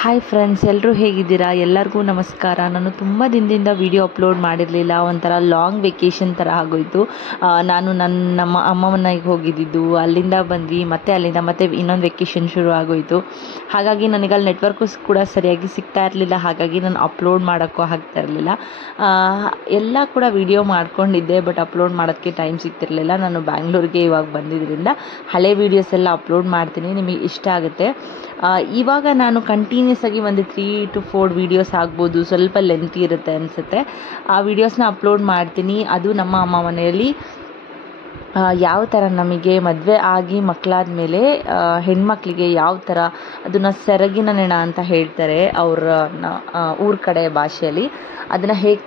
Hi friends, ಎಲ್ಲರೂ ಹೇಗಿದ್ದೀರಾ? ಎಲ್ಲರಿಗೂ ನಮಸ್ಕಾರ. ನಾನು ತುಂಬ ದಿನದಿಂದ ವಿಡಿಯೋ ಅಪ್ಲೋಡ್ ಮಾಡಿರಲಿಲ್ಲ. ಒಂಥರ ಲಾಂಗ್ ವೆಕೇಷನ್ ಥರ ಆಗೋಯಿತು. ನಾನು ನಮ್ಮ ಅಮ್ಮ ಮನೆಗೆ ಹೋಗಿದ್ದಿದ್ದು, ಅಲ್ಲಿಂದ ಬಂದ್ವಿ, ಅಲ್ಲಿಂದ ಮತ್ತೆ ಇನ್ನೊಂದು ವೆಕೇಷನ್ ಶುರು ಆಗೋಯಿತು. ಹಾಗಾಗಿ ನನಗೆ ಅಲ್ಲಿ ನೆಟ್ವರ್ಕು ಕೂಡ ಸರಿಯಾಗಿ ಸಿಗ್ತಾ ಇರಲಿಲ್ಲ. ಹಾಗಾಗಿ ನಾನು ಅಪ್ಲೋಡ್ ಮಾಡೋಕ್ಕೂ ಆಗ್ತಾ ಇರಲಿಲ್ಲ. ಎಲ್ಲ ಕೂಡ ವಿಡಿಯೋ ಮಾಡ್ಕೊಂಡಿದ್ದೆ, ಬಟ್ ಅಪ್ಲೋಡ್ ಮಾಡೋಕ್ಕೆ ಟೈಮ್ ಸಿಗ್ತಿರಲಿಲ್ಲ. ನಾನು ಬ್ಯಾಂಗ್ಳೂರಿಗೆ ಇವಾಗ ಬಂದಿದ್ದರಿಂದ ಹಳೆ ವೀಡಿಯೋಸ್ ಎಲ್ಲ ಅಪ್ಲೋಡ್ ಮಾಡ್ತೀನಿ, ನಿಮಗೆ ಇಷ್ಟ ಆಗುತ್ತೆ. ಇವಾಗ ನಾನು ಕಂಟಿನ್ಯೂಸ್ ಆಗಿ ಒಂದು 3 to 4 ವೀಡಿಯೋಸ್ ಆಗ್ಬೋದು, ಸ್ವಲ್ಪ ಲೆಂತಿ ಇರುತ್ತೆ ಅನಿಸುತ್ತೆ. ಆ ವೀಡಿಯೋಸ್ನ ಅಪ್ಲೋಡ್ ಮಾಡ್ತೀನಿ. ಅದು ನಮ್ಮ ಅಮ್ಮ ಮನೆಯಲ್ಲಿ ಯಾವ ಥರ ನಮಗೆ ಮದುವೆ ಆಗಿ ಮಕ್ಕಳಾದ ಮೇಲೆ ಹೆಣ್ಮಕ್ಳಿಗೆ ಯಾವ ಥರ ಅದನ್ನು ಸೆರಗಿನ ನೆಣ ಅಂತ ಹೇಳ್ತಾರೆ ಅವ್ರ ಊರ ಕಡೆ ಭಾಷೆಯಲ್ಲಿ, ಅದನ್ನು ಹೇಗೆ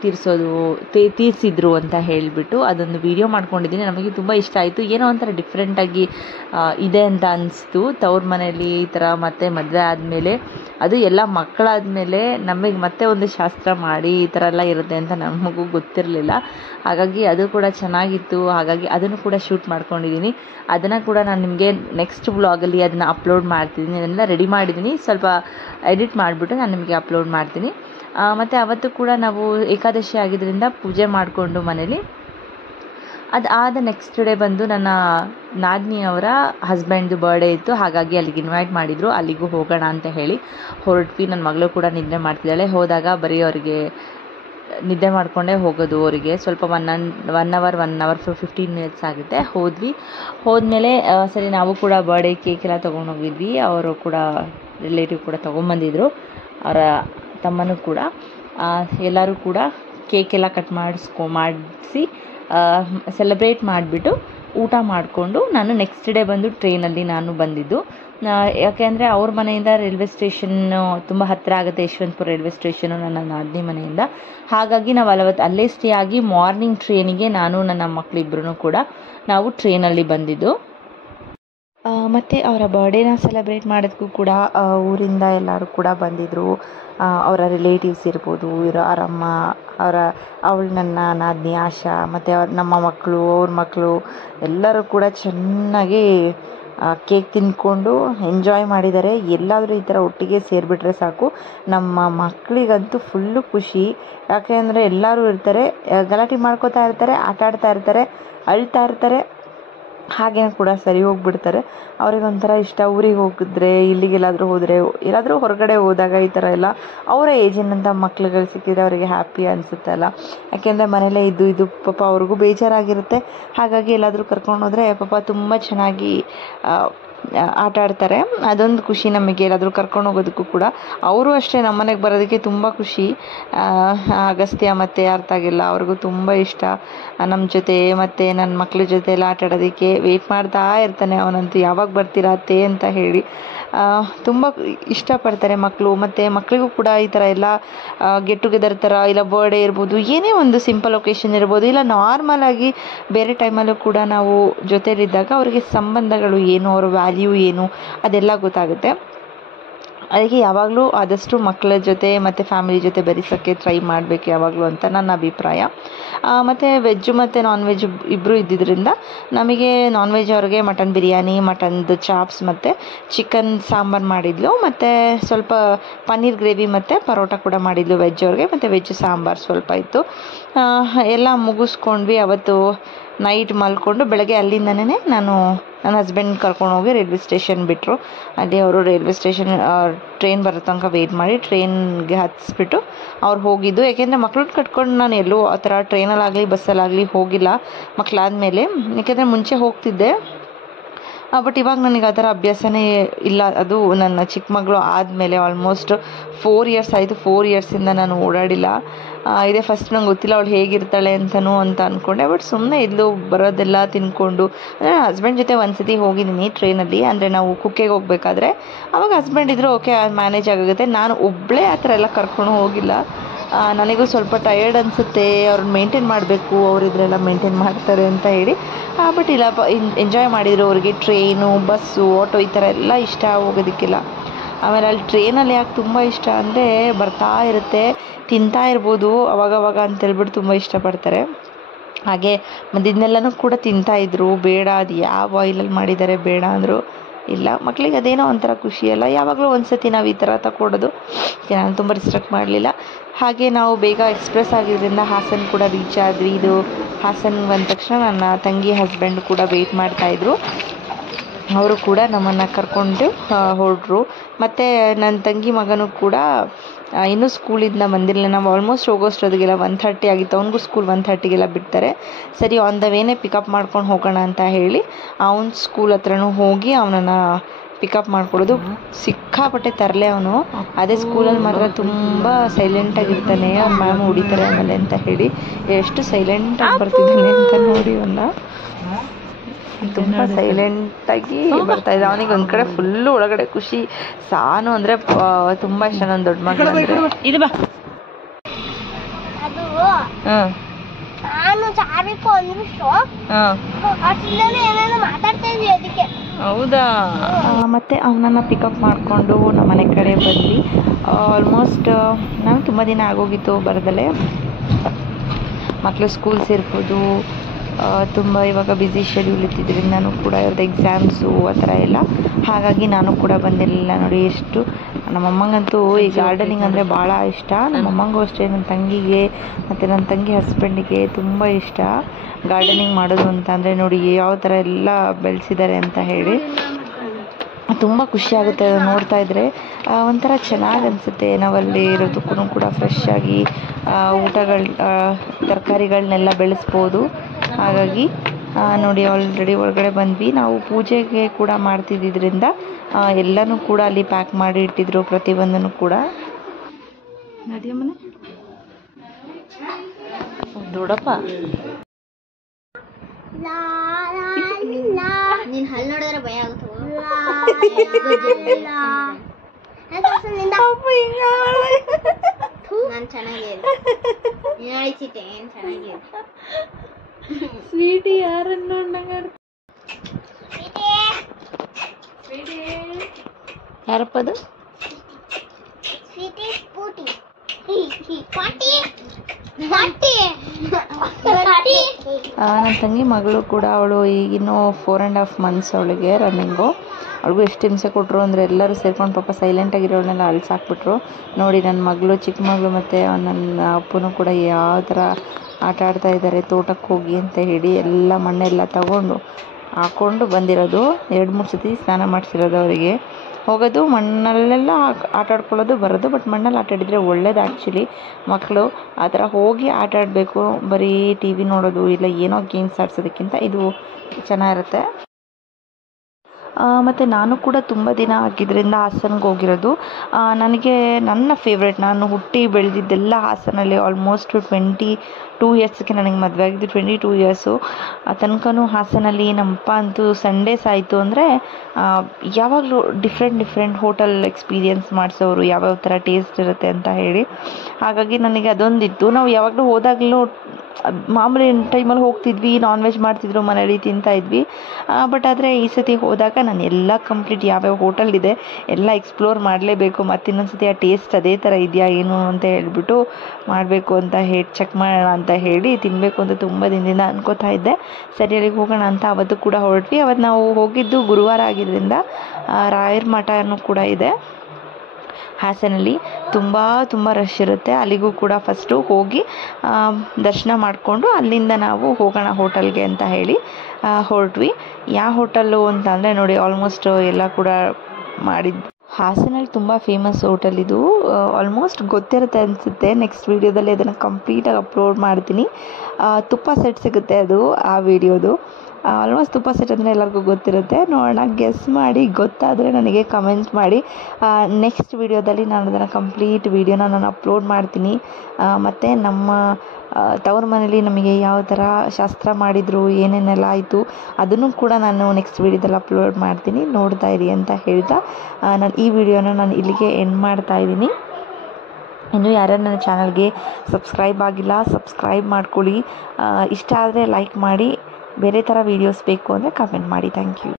ತೀರಿಸಿದ್ರು ಅಂತ ಹೇಳಿಬಿಟ್ಟು ಅದೊಂದು ವಿಡಿಯೋ ಮಾಡ್ಕೊಂಡಿದ್ದೀನಿ. ನಮಗೆ ತುಂಬ ಇಷ್ಟ ಆಯಿತು. ಏನೋ ಒಂಥರ ಡಿಫ್ರೆಂಟಾಗಿ ಇದೆ ಅಂತ ಅನಿಸ್ತು. ತವ್ರ ಮನೆಯಲ್ಲಿ ಈ ಥರ ಮತ್ತೆ ಮದುವೆ ಆದಮೇಲೆ, ಅದು ಎಲ್ಲ ಮಕ್ಕಳಾದಮೇಲೆ ನಮಗೆ ಮತ್ತೆ ಒಂದು ಶಾಸ್ತ್ರ ಮಾಡಿ ಈ ಥರ ಎಲ್ಲ ಇರುತ್ತೆ ಅಂತ ನಮಗೂ ಗೊತ್ತಿರಲಿಲ್ಲ. ಹಾಗಾಗಿ ಅದು ಕೂಡ ಚೆನ್ನಾಗಿತ್ತು. ಹಾಗಾಗಿ ಅದನ್ನು ಕೂಡ ಶೂಟ್ ಮಾಡ್ಕೊಂಡಿದ್ದೀನಿ. ಅದನ್ನು ಕೂಡ ನಾನು ನಿಮಗೆ ನೆಕ್ಸ್ಟ್ ವ್ಲಾಗಲ್ಲಿ ಅದನ್ನು ಅಪ್ಲೋಡ್ ಮಾಡ್ತಿದ್ದೀನಿ. ಅದನ್ನೆಲ್ಲ ರೆಡಿ ಮಾಡಿದ್ದೀನಿ, ಸ್ವಲ್ಪ ಎಡಿಟ್ ಮಾಡಿಬಿಟ್ಟು ನಾನು ನಿಮಗೆ ಅಪ್ಲೋಡ್ ಮಾಡ್ತೀನಿ. ಮತ್ತು ಅವತ್ತು ಕೂಡ ನಾವು ಏಕಾದಶಿ ಆಗಿದ್ದರಿಂದ ಪೂಜೆ ಮಾಡಿಕೊಂಡು ಮನೇಲಿ, ಅದಾದ ನೆಕ್ಸ್ಟ್ ಡೇ ಬಂದು ನನ್ನ ನಾದಿನಿಯವರ ಹಸ್ಬೆಂಡ್ದು ಬರ್ಡೇ ಇತ್ತು. ಹಾಗಾಗಿ ಅಲ್ಲಿಗೆ ಇನ್ವೈಟ್ ಮಾಡಿದರು. ಅಲ್ಲಿಗೂ ಹೋಗೋಣ ಅಂತ ಹೇಳಿ ಹೊರಟ್ವಿ. ನನ್ನ ಮಗಳು ಕೂಡ ನಿದ್ದೆ ಮಾಡ್ತಿದ್ದಾಳೆ. ಹೋದಾಗ ಬರೀ ಅವರಿಗೆ ನಿದ್ದೆ ಮಾಡಿಕೊಂಡೇ ಹೋಗೋದು. ಅವರಿಗೆ ಸ್ವಲ್ಪ 1 hour 15 minutes ಆಗುತ್ತೆ. ಹೋದ್ಮೇಲೆ ಸರಿ ನಾವು ಕೂಡ ಬರ್ಡೇ ಕೇಕ್ ಎಲ್ಲ ತೊಗೊಂಡೋಗಿದ್ವಿ. ಅವರು ಕೂಡ ರಿಲೇಟಿವ್ ಕೂಡ ತೊಗೊಂಬಂದಿದ್ರು, ಅವರ ತಮ್ಮನೂ ಕೂಡ. ಎಲ್ಲರೂ ಕೂಡ ಕೇಕ್ ಎಲ್ಲ ಕಟ್ ಮಾಡಿಸಿ ಸೆಲೆಬ್ರೇಟ್ ಮಾಡಿಬಿಟ್ಟು ಊಟ ಮಾಡಿಕೊಂಡು ನಾನು ನೆಕ್ಸ್ಟ್ ಡೇ ಬಂದು ಟ್ರೈನಲ್ಲಿ ನಾನು ಬಂದಿದ್ದು. ಯಾಕೆಂದರೆ ಅವ್ರ ಮನೆಯಿಂದ ರೈಲ್ವೆ ಸ್ಟೇಷನ್ನು ತುಂಬ ಹತ್ತಿರ ಆಗುತ್ತೆ, ಯಶವಂತಪುರ ರೈಲ್ವೆ ಸ್ಟೇಷನು ನನ್ನ ನಾದಿನಿ ಮನೆಯಿಂದ. ಹಾಗಾಗಿ ನಾವು ಅಲ್ಲೇ ಸ್ಟೇ ಆಗಿ ಮಾರ್ನಿಂಗ್ ಟ್ರೈನಿಗೆ ನಾನು ನನ್ನ ಮಕ್ಕಳಿಬ್ಬರೂ ಕೂಡ ನಾವು ಟ್ರೈನಲ್ಲಿ ಬಂದಿದ್ದು. ಮತ್ತು ಅವರ ಬರ್ಡೇನ ಸೆಲೆಬ್ರೇಟ್ ಮಾಡೋದಕ್ಕೂ ಕೂಡ ಊರಿಂದ ಎಲ್ಲರೂ ಕೂಡ ಬಂದಿದ್ದರು. ಅವರ ರಿಲೇಟಿವ್ಸ್ ಇರ್ಬೋದು, ಅವರಮ್ಮ, ಅವಳು ನನ್ನ ನಾದಿನಿ ಆಶಾ, ಮತ್ತು ನಮ್ಮ ಮಕ್ಕಳು, ಅವ್ರ ಮಕ್ಕಳು ಎಲ್ಲರೂ ಕೂಡ ಚೆನ್ನಾಗಿ ಕೇಕ್ ತಿಂದ್ಕೊಂಡು ಎಂಜಾಯ್ ಮಾಡಿದ್ದಾರೆ. ಎಲ್ಲಾದರೂ ಈ ಥರ ಒಟ್ಟಿಗೆ ಸೇರಿಬಿಟ್ರೆ ಸಾಕು. ನಮ್ಮ ಮಕ್ಕಳಿಗಂತೂ ಫುಲ್ಲು ಖುಷಿ. ಯಾಕೆ ಅಂದರೆ ಎಲ್ಲರೂ ಇರ್ತಾರೆ, ಗಲಾಟೆ ಮಾಡ್ಕೋತಾ ಇರ್ತಾರೆ, ಆಟ ಆಡ್ತಾ ಇರ್ತಾರೆ, ಅಳ್ತಾ ಇರ್ತಾರೆ, ಹಾಗೇ ಕೂಡ ಸರಿ ಹೋಗ್ಬಿಡ್ತಾರೆ. ಅವ್ರಿಗೊಂಥರ ಇಷ್ಟ. ಊರಿಗೆ ಹೋಗಿದ್ರೆ, ಇಲ್ಲಿಗೆಲ್ಲಾದರೂ ಹೋದರೆ, ಎಲ್ಲಾದರೂ ಹೊರಗಡೆ ಹೋದಾಗ ಈ ಥರ ಎಲ್ಲ ಅವರ ಏಜಿನಂಥ ಮಕ್ಳುಗಳು ಸಿಕ್ಕಿದ್ರೆ ಅವರಿಗೆ ಹ್ಯಾಪಿ ಅನಿಸುತ್ತಲ್ಲ. ಯಾಕೆಂದರೆ ಮನೇಲೇ ಇದ್ದು ಪಾಪ ಅವ್ರಿಗೂ ಬೇಜಾರಾಗಿರುತ್ತೆ. ಹಾಗಾಗಿ ಎಲ್ಲಾದರೂ ಕರ್ಕೊಂಡು ಹೋದರೆ ಪಾಪ ತುಂಬ ಚೆನ್ನಾಗಿ ಆಟ ಆಡ್ತಾರೆ. ಅದೊಂದು ಖುಷಿ ನಮಗೆ, ಎಲ್ಲಾದರೂ ಕರ್ಕೊಂಡು ಹೋಗೋದಕ್ಕೂ ಕೂಡ. ಅವರು ಅಷ್ಟೇ ನಮ್ಮ ಮನೆಗೆ ಬರೋದಕ್ಕೆ ತುಂಬ ಖುಷಿ. ಅಗಸ್ತ್ಯ ಮತ್ತು ಅರ್ಥಾಗಿಲ್ಲ, ಅವ್ರಿಗೂ ತುಂಬ ಇಷ್ಟ ನಮ್ಮ ಜೊತೆ ಮತ್ತು ನನ್ನ ಮಕ್ಕಳ ಜೊತೆ ಎಲ್ಲ ಆಟ ಆಡೋದಕ್ಕೆ. ವೆಯ್ಟ್ ಮಾಡ್ತಾ ಇರ್ತಾನೆ ಅವನಂತೂ, ಯಾವಾಗ ಬರ್ತೀರಾ ಅತ್ತೆ ಅಂತ ಹೇಳಿ. ತುಂಬ ಇಷ್ಟಪಡ್ತಾರೆ ಮಕ್ಕಳು. ಮತ್ತು ಮಕ್ಕಳಿಗೂ ಕೂಡ ಈ ಥರ ಎಲ್ಲ ಗೆಟ್ ಟುಗೆದರ್ ಥರ, ಇಲ್ಲ ಬರ್ಡೇ ಇರ್ಬೋದು, ಏನೇ ಒಂದು ಸಿಂಪಲ್ ಒಕೇಶನ್ ಇರ್ಬೋದು, ಇಲ್ಲ ನಾರ್ಮಲ್ ಆಗಿ ಬೇರೆ ಟೈಮಲ್ಲೂ ಕೂಡ ನಾವು ಜೊತೆಲಿದ್ದಾಗ ಅವರಿಗೆ ಸಂಬಂಧಗಳು ಏನು, ಅವರ ವ್ಯಾಲ್ಯೂ ಏನು, ಅದೆಲ್ಲ ಗೊತ್ತಾಗುತ್ತೆ. ಅದಕ್ಕೆ ಯಾವಾಗಲೂ ಆದಷ್ಟು ಮಕ್ಕಳ ಜೊತೆ ಮತ್ತು ಫ್ಯಾಮಿಲಿ ಜೊತೆ ಬೆರೆಸೋಕ್ಕೆ ಟ್ರೈ ಮಾಡಬೇಕು ಯಾವಾಗಲೂ ಅಂತ ನನ್ನ ಅಭಿಪ್ರಾಯ. ಮತ್ತು ವೆಜ್ಜು ಮತ್ತು ನಾನ್ ವೆಜ್ ಇಬ್ಬರು ಇದ್ದಿದ್ದರಿಂದ ನಮಗೆ ನಾನ್ ವೆಜ್ ಅವ್ರಿಗೆ ಮಟನ್ ಬಿರಿಯಾನಿ, ಮಟನ್ದು ಚಾಪ್ಸ್ ಮತ್ತು ಚಿಕನ್ ಸಾಂಬಾರು ಮಾಡಿದ್ಲು, ಮತ್ತು ಸ್ವಲ್ಪ ಪನ್ನೀರ್ ಗ್ರೇವಿ ಮತ್ತು ಪರೋಟ ಕೂಡ ಮಾಡಿದ್ಲು ವೆಜ್ ಅವ್ರಿಗೆ, ಮತ್ತು ವೆಜ್ ಸಾಂಬಾರು ಸ್ವಲ್ಪ ಇತ್ತು. ಎಲ್ಲ ಮುಗಿಸ್ಕೊಂಡ್ವಿ. ಅವತ್ತು ನೈಟ್ ಮಲ್ಕೊಂಡು ಬೆಳಗ್ಗೆ ಅಲ್ಲಿಂದನೇ ನಾನು ನನ್ನ ಹಸ್ಬೆಂಡ್ ಕರ್ಕೊಂಡೋಗಿ ರೈಲ್ವೆ ಸ್ಟೇಷನ್ ಬಿಟ್ಟರು. ಅಲ್ಲಿ ಅವರು ರೈಲ್ವೆ ಸ್ಟೇಷನ್ ಟ್ರೈನ್ ಬರೋ ತನಕ ವೆಯ್ಟ್ ಮಾಡಿ ಟ್ರೈನ್ಗೆ ಹತ್ತಿಸ್ಬಿಟ್ಟು ಅವ್ರು ಹೋಗಿದ್ದು. ಯಾಕೆಂದರೆ ಮಕ್ಳನ್ನ ಕಟ್ಕೊಂಡು ನಾನು ಎಲ್ಲೂ ಆ ಥರ ಟ್ರೈನಲ್ಲಾಗಲಿ ಬಸ್ಸಲ್ಲಾಗಲಿ ಹೋಗಿಲ್ಲ ಮಕ್ಕಳಾದಮೇಲೆ. ಯಾಕೆಂದರೆ ಮುಂಚೆ ಹೋಗ್ತಿದ್ದೆ, ಬಟ್ ಇವಾಗ ನನಗೆ ಆ ಥರ ಅಭ್ಯಾಸನೇ ಇಲ್ಲ. ಅದು ನನ್ನ ಚಿಕ್ಕ ಮಗಳು ಆದಮೇಲೆ ಆಲ್ಮೋಸ್ಟ್ 4 years ಆಯಿತು. 4 yearsಯಿಂದ ನಾನು ಓಡಾಡಿಲ್ಲ. ಇದೇ ಫಸ್ಟ್ ನಂಗೆ ಗೊತ್ತಿಲ್ಲ ಅವಳು ಹೇಗಿರ್ತಾಳೆ ಅಂತ ಅಂದ್ಕೊಂಡೆ. ಬಟ್ ಸುಮ್ಮನೆ ಇದ್ಲು, ಬರೋದೆಲ್ಲ ತಿನ್ಕೊಂಡು. ಅಂದರೆ ಹಸ್ಬೆಂಡ್ ಜೊತೆ ಒಂದ್ಸತಿ ಹೋಗಿದ್ದೀನಿ ಟ್ರೈನಲ್ಲಿ. ಅಂದರೆ ನಾವು ಕುಕ್ಕೆಗೆ ಹೋಗಬೇಕಾದ್ರೆ ಆವಾಗ ಹಸ್ಬೆಂಡ್ ಇದ್ದರು, ಓಕೆ ಮ್ಯಾನೇಜ್ ಆಗುತ್ತೆ. ನಾನು ಒಬ್ಬಳೇ ಆ ಥರ ಎಲ್ಲ ಕರ್ಕೊಂಡು ಹೋಗಿಲ್ಲ. ನನಗೂ ಸ್ವಲ್ಪ ಟಯರ್ಡ್ ಅನಿಸುತ್ತೆ, ಅವ್ರನ್ನ ಮೇಂಟೈನ್ ಮಾಡಬೇಕು, ಅವರಿದ್ರೆಲ್ಲ ಮೇಂಟೈನ್ ಮಾಡ್ತಾರೆ ಅಂತ ಹೇಳಿ. ಬಟ್ ಇಲ್ಲ, ಎಂಜಾಯ್ ಮಾಡಿದರು. ಅವರಿಗೆ ಟ್ರೈನು, ಬಸ್ಸು, ಆಟೋ ಈ ಥರ ಎಲ್ಲ ಇಷ್ಟ ಹೋಗೋದಕ್ಕೆಲ್ಲ. ಆಮೇಲೆ ಅಲ್ಲಿ ಟ್ರೈನಲ್ಲಿ ಯಾಕೆ ತುಂಬ ಇಷ್ಟ ಅಂದರೆ, ಬರ್ತಾ ಇರುತ್ತೆ, ತಿಂತಾ ಇರ್ಬೋದು ಅವಾಗವಾಗ ಅಂತೇಳ್ಬಿಟ್ಟು ತುಂಬ ಇಷ್ಟಪಡ್ತಾರೆ. ಹಾಗೆ ಮತ್ತು ಇದನ್ನೆಲ್ಲನೂ ಕೂಡ ತಿಂತಾಯಿದ್ರು. ಬೇಡ, ಅದು ಯಾವ ಆಯಿಲಲ್ಲಿ ಮಾಡಿದ್ದಾರೆ ಬೇಡ ಅಂದರು. ಇಲ್ಲ. ಮಕ್ಕಳಿಗೆ ಅದೇನೋ ಒಂಥರ ಖುಷಿ ಅಲ್ಲ, ಯಾವಾಗಲೂ ಒಂದು ಸತಿ ನಾವು ಈ ಥರ ತಗೊಡೋದು. ನಾನು ತುಂಬ ರಿಸ್ಟ್ರಿಕ್ಟ್ ಮಾಡಲಿಲ್ಲ. ಹಾಗೆ ನಾವು ಬೇಗ ಎಕ್ಸ್ಪ್ರೆಸ್ ಆಗಿದ್ದರಿಂದ ಹಾಸನ ಕೂಡ ರೀಚ್ ಆದ್ವಿ. ಇದು ಹಾಸನ ಬಂದ ತಕ್ಷಣ ನನ್ನ ತಂಗಿ ಹಸ್ಬೆಂಡ್ ಕೂಡ ವೆಯ್ಟ್ ಮಾಡ್ತಾಯಿದ್ರು. ಅವರು ಕೂಡ ನಮ್ಮನ್ನು ಕರ್ಕೊಂಡು ಹೊರಟ್ರು. ಮತ್ತು ನನ್ನ ತಂಗಿ ಮಗನೂ ಕೂಡ ಇನ್ನೂ ಸ್ಕೂಲಿಂದ ಬಂದಿರಲಿಲ್ಲ. ನಾವು ಆಲ್ಮೋಸ್ಟ್ ಹೋಗೋಷ್ಟೊತ್ತಿಗೆಲ್ಲ 1:30 ಆಗಿತ್ತು. ಅವನಿಗೂ ಸ್ಕೂಲ್ 1:30ಗೆಲ್ಲ ಬಿಡ್ತಾರೆ. ಸರಿ ಆನ್ ದ ವೇನೇ ಪಿಕಪ್ ಮಾಡ್ಕೊಂಡು ಹೋಗೋಣ ಅಂತ ಹೇಳಿ ಅವನ ಸ್ಕೂಲ್ ಹತ್ರನೂ ಹೋಗಿ ಅವನನ್ನು ಪಿಕಪ್ ಮಾಡ್ಕೊಡೋದು. ಸಿಕ್ಕಾಪಟ್ಟೆ ತರಲೆ ಅವನು. ಅದೇ ಸ್ಕೂಲಲ್ಲಿ ಮಾತ್ರ ತುಂಬ ಸೈಲೆಂಟಾಗಿರ್ತಾನೆ. ಅವ್ರ ಮ್ಯಾಮ್ ಹೊಡಿತಾರೆ ಆಮೇಲೆ ಅಂತ ಹೇಳಿ ಎಷ್ಟು ಸೈಲೆಂಟಾಗಿ ಬರ್ತಿದ್ದಾನೆ ಅಂತ ನೋಡಿ. ಅವನ್ನ ತುಂಬ ಸೈಲೆಂಟಾಗಿ ಬರ್ತಾಯಿದ್ದ. ಅವನಿಗೆ ಒಂದು ಕಡೆ ಫುಲ್ಲು ಒಳಗಡೆ ಖುಷಿ. ಸಾನು ಅಂದರೆ ತುಂಬ ಇಷ್ಟ ನನ್ನ ದೊಡ್ಡ ಮಗ. ಇದು ಬಾ. ಹೌದಾ. ಮತ್ತು ಅವನನ್ನು ಪಿಕಪ್ ಮಾಡಿಕೊಂಡು ನಮ್ಮ ಮನೆ ಕಡೆ ಬಂದ್ವಿ. ಆಲ್ಮೋಸ್ಟ್ ನಾನು ತುಂಬ ದಿನ ಆಗೋಗಿತ್ತು ಬರದಲ್ಲೇ. ಮಕ್ಕಳು ಸ್ಕೂಲ್ ಸೇರ್ಬೋದು, ತುಂಬ ಇವಾಗ ಬ್ಯುಸಿ ಶೆಡ್ಯೂಲ್ ಇದ್ದಿದ್ದರಿಂದ ನಾನು ಕೂಡ ಇವ್ರದ್ದು ಎಕ್ಸಾಮ್ಸು ಆ ಥರ ಎಲ್ಲ, ಹಾಗಾಗಿ ನಾನು ಕೂಡ ಬಂದಿರಲಿಲ್ಲ. ನೋಡಿ ಎಷ್ಟು ನಮ್ಮಮ್ಮಂಗಂತೂ ಈ ಗಾರ್ಡನಿಂಗ್ ಅಂದರೆ ಭಾಳ ಇಷ್ಟ. ನಮ್ಮಮ್ಮಂಗೂ ಅಷ್ಟೇ, ನನ್ನ ತಂಗಿಗೆ ಮತ್ತು ನನ್ನ ತಂಗಿ ಹಸ್ಬೆಂಡಿಗೆ ತುಂಬ ಇಷ್ಟ ಗಾರ್ಡನಿಂಗ್ ಮಾಡೋದು ಅಂತ ಅಂದರೆ. ನೋಡಿ ಯಾವ ಥರ ಎಲ್ಲ ಬೆಳೆಸಿದ್ದಾರೆ ಅಂತ ಹೇಳಿ ತುಂಬ ಖುಷಿಯಾಗುತ್ತೆ ಅದು ನೋಡ್ತಾ ಇದ್ದರೆ. ಒಂಥರ ಚೆನ್ನಾಗಿ ಅನಿಸುತ್ತೆ. ನಾವಲ್ಲಿ ಇರೋದಕ್ಕೂ ಕೂಡ ಫ್ರೆಶ್ ಆಗಿ ತರಕಾರಿಗಳನ್ನೆಲ್ಲ ಬೆಳೆಸ್ಬೋದು. ಹಾಗಾಗಿ ನೋಡಿ ಆಲ್ರೆಡಿ ಒಳಗಡೆ ಬಂದ್ವಿ. ನಾವು ಪೂಜೆಗೆ ಕೂಡ ಮಾಡ್ತಿದ್ದರಿಂದ ಎಲ್ಲನೂ ಕೂಡ ಅಲ್ಲಿ ಪ್ಯಾಕ್ ಮಾಡಿ ಇಟ್ಟಿದ್ರು, ಪ್ರತಿಯೊಂದನ್ನು ಕೂಡ. ದೊಡ್ಡಪ್ಪ ನೀನ್ ಹಲ್ಲು ನೋಡಿದ್ರೆ ಭಯ ಆಗುತ್ತೆ. ನಾನು ಚೆನ್ನಾಗಿದೆ ಸ್ವೀಟಿ ಯಾರನ್ನು ಯಾರಪ್ಪ ಅದು? ನನ್ನ ತಂಗಿ ಮಗಳು ಕೂಡ, ಅವಳು ಈಗಿನ್ನೂ 4.5 months ಅವಳಿಗೆ ರನ್ನಿಂಗು. ಅವ್ಳಿಗೂ ಎಷ್ಟು ಹಿಂಸೆ ಕೊಟ್ಟರು ಅಂದರೆ ಎಲ್ಲರೂ ಸೇರ್ಕೊಂಡು ಪಾಪ ಸೈಲೆಂಟಾಗಿರೋಳನ್ನೆಲ್ಲ ಅಳಿಸಾಕ್ಬಿಟ್ರು. ನೋಡಿ ನನ್ನ ಮಗಳು, ಚಿಕ್ಕ ಮಗಳು ಮತ್ತು ನನ್ನ ಅಪ್ಪನೂ ಕೂಡ ಯಾವ ಥರ ಆಟ ಆಡ್ತಾ ಇದ್ದಾರೆ ತೋಟಕ್ಕೆ ಹೋಗಿ ಅಂತ ಹೇಳಿ. ಎಲ್ಲ ಮಣ್ಣೆಲ್ಲ ತಗೊಂಡು ಹಾಕ್ಕೊಂಡು ಬಂದಿರೋದು. 2-3 ಸತಿ ಸ್ನಾನ ಮಾಡಿಸಿರೋದು ಅವರಿಗೆ. ಹೋಗೋದು ಮಣ್ಣಲ್ಲೆಲ್ಲ ಆಟ ಆಡ್ಕೊಳ್ಳೋದು ಬರೋದು. ಬಟ್ ಮಣ್ಣಲ್ಲಿ ಆಟ ಆಡಿದರೆ ಒಳ್ಳೇದು ಆ್ಯಕ್ಚುಲಿ. ಮಕ್ಕಳು ಆ ಥರ ಹೋಗಿ ಆಟ ಆಡಬೇಕು. ಬರೀ ಟಿ ವಿ ನೋಡೋದು ಇಲ್ಲ ಏನೋ ಗೇಮ್ಸ್ ಆಡ್ಸೋದಕ್ಕಿಂತ ಇದು ಚೆನ್ನಾಗಿರುತ್ತೆ. ಮತ್ತು ನಾನು ಕೂಡ ತುಂಬ ದಿನ ಆಗಿದ್ದರಿಂದ ಹಾಸನ್ಗೆ ಹೋಗಿರೋದು. ನನಗೆ ನನ್ನ ಫೇವ್ರೆಟ್, ನಾನು ಹುಟ್ಟಿ ಬೆಳೆದಿದ್ದೆಲ್ಲ ಹಾಸನಲ್ಲಿ. ಆಲ್ಮೋಸ್ಟ್ 22 ಇಯರ್ಸ್ಗೆ ನನಗೆ ಮದುವೆ ಆಗಿದ್ದು. 22 ಇಯರ್ಸು ತನಕನೂ ಹಾಸನಲ್ಲಿ. ನಮ್ಮಪ್ಪ ಅಂತೂ ಸಂಡೇಸ್ ಆಯಿತು ಅಂದರೆ ಯಾವಾಗಲೂ ಡಿಫ್ರೆಂಟ್ ಹೋಟೆಲ್ ಎಕ್ಸ್ಪೀರಿಯೆನ್ಸ್ ಮಾಡಿಸೋರು, ಯಾವ್ಯಾವ ಥರ ಟೇಸ್ಟ್ ಇರುತ್ತೆ ಅಂತ ಹೇಳಿ. ಹಾಗಾಗಿ ನನಗೆ ಅದೊಂದಿತ್ತು. ನಾವು ಯಾವಾಗಲೂ ಹೋದಾಗಲೂ ಮಾಮೂಲಿ ಟೈಮಲ್ಲಿ ಹೋಗ್ತಿದ್ವಿ, ನಾನ್ ವೆಜ್ ಮಾಡ್ತಿದ್ರು ಮನೇಲಿ, ತಿಂತಾಯಿದ್ವಿ. ಬಟ್ ಆದರೆ ಈ ಸತಿ ಹೋದಾಗ ನಾನು ಎಲ್ಲ ಕಂಪ್ಲೀಟ್ ಯಾವ್ಯಾವ ಹೋಟೆಲ್ ಇದೆ ಎಲ್ಲ ಎಕ್ಸ್ಪ್ಲೋರ್ ಮಾಡಲೇಬೇಕು. ಮತ್ತು ಇನ್ನೊಂದು ಸತಿ ಆ ಟೇಸ್ಟ್ ಅದೇ ಥರ ಇದೆಯಾ ಏನು ಅಂತ ಹೇಳಿಬಿಟ್ಟು ಮಾಡಬೇಕು ಅಂತ ಚೆಕ್ ಮಾಡೋಣ ಅಂತ ಹೇಳಿ ತಿನ್ನಬೇಕು ಅಂತ ತುಂಬ ದಿನದಿಂದ ಅನ್ಕೋತಾ ಇದ್ದೆ. ಸರಿ ಅಲ್ಲಿಗೆ ಹೋಗೋಣ ಅಂತ ಅವತ್ತು ಕೂಡ ಹೊರಟ್ವಿ. ಅವತ್ತು ನಾವು ಹೋಗಿದ್ದು ಗುರುವಾರ ಆಗಿದ್ದರಿಂದ ರಾಯರ ಮಠನೂ ಕೂಡ ಇದೆ ಹಾಸನಲ್ಲಿ. ತುಂಬ ರಶ್ ಇರುತ್ತೆ. ಅಲ್ಲಿಗೂ ಕೂಡ ಫಸ್ಟು ಹೋಗಿ ದರ್ಶನ ಮಾಡಿಕೊಂಡು ಅಲ್ಲಿಂದ ನಾವು ಹೋಗೋಣ ಹೋಟೆಲ್ಗೆ ಅಂತ ಹೇಳಿ ಹೊರಟ್ವಿ. ಯಾವ ಹೋಟೆಲ್ಲು ಅಂತ ಅಂದರೆ ನೋಡಿ ಆಲ್ಮೋಸ್ಟ್ ಎಲ್ಲ ಕೂಡ ಮಾಡಿದ್ದು. ಹಾಸನಲ್ಲಿ ತುಂಬ ಫೇಮಸ್ ಹೋಟೆಲ್ ಇದು. ಆಲ್ಮೋಸ್ಟ್ ಗೊತ್ತಿರುತ್ತೆ ಅನಿಸುತ್ತೆ. ನೆಕ್ಸ್ಟ್ ವೀಡಿಯೋದಲ್ಲಿ ಅದನ್ನು ಕಂಪ್ಲೀಟಾಗಿ ಅಪ್ಲೋಡ್ ಮಾಡ್ತೀನಿ. ತುಪ್ಪ ಸೆಟ್ ಸಿಗುತ್ತೆ ಅದು ಆ ವಿಡಿಯೋದು. ಆಲ್ಮೋಸ್ಟ್ ತುಪ್ಪ ಸೆಟ್ ಅಂದರೆ ಎಲ್ಲರಿಗೂ ಗೊತ್ತಿರುತ್ತೆ. ನೋಡೋಣ, ಗೆಸ್ ಮಾಡಿ ಗೊತ್ತಾದರೆ ನನಗೆ ಕಮೆಂಟ್ ಮಾಡಿ. ನೆಕ್ಸ್ಟ್ ವೀಡಿಯೋದಲ್ಲಿ ನಾನು ಅದನ್ನು ಕಂಪ್ಲೀಟ್ ವೀಡಿಯೋನ ನಾನು ಅಪ್ಲೋಡ್ ಮಾಡ್ತೀನಿ. ಮತ್ತು ನಮ್ಮ ತವ್ರ ಮನೇಲಿ ನಮಗೆ ಯಾವ ಥರ ಶಾಸ್ತ್ರ ಮಾಡಿದರು, ಏನೇನೆಲ್ಲ ಆಯಿತು ಅದನ್ನು ಕೂಡ ನಾನು ನೆಕ್ಸ್ಟ್ ವೀಡಿಯೋದಲ್ಲಿ ಅಪ್ಲೋಡ್ ಮಾಡ್ತೀನಿ. ನೋಡ್ತಾ ಇರಿ ಅಂತ ಹೇಳ್ತಾ ನಾನು ಈ ವಿಡಿಯೋನ ನಾನು ಇಲ್ಲಿಗೆ ಎಂಡ್ ಮಾಡ್ತಾ ಇದ್ದೀನಿ. ಇನ್ನು ಯಾರ್ಯಾರು ನನ್ನ ಚಾನಲ್ಗೆ ಸಬ್ಸ್ಕ್ರೈಬ್ ಆಗಿಲ್ಲ ಸಬ್ಸ್ಕ್ರೈಬ್ ಮಾಡ್ಕೊಳ್ಳಿ. ಇಷ್ಟ ಆದರೆ ಲೈಕ್ ಮಾಡಿ. ಬೇರೆ ಥರ ವೀಡಿಯೋಸ್ ಬೇಕು ಅಂದರೆ ಕಮೆಂಟ್ ಮಾಡಿ. Thank you.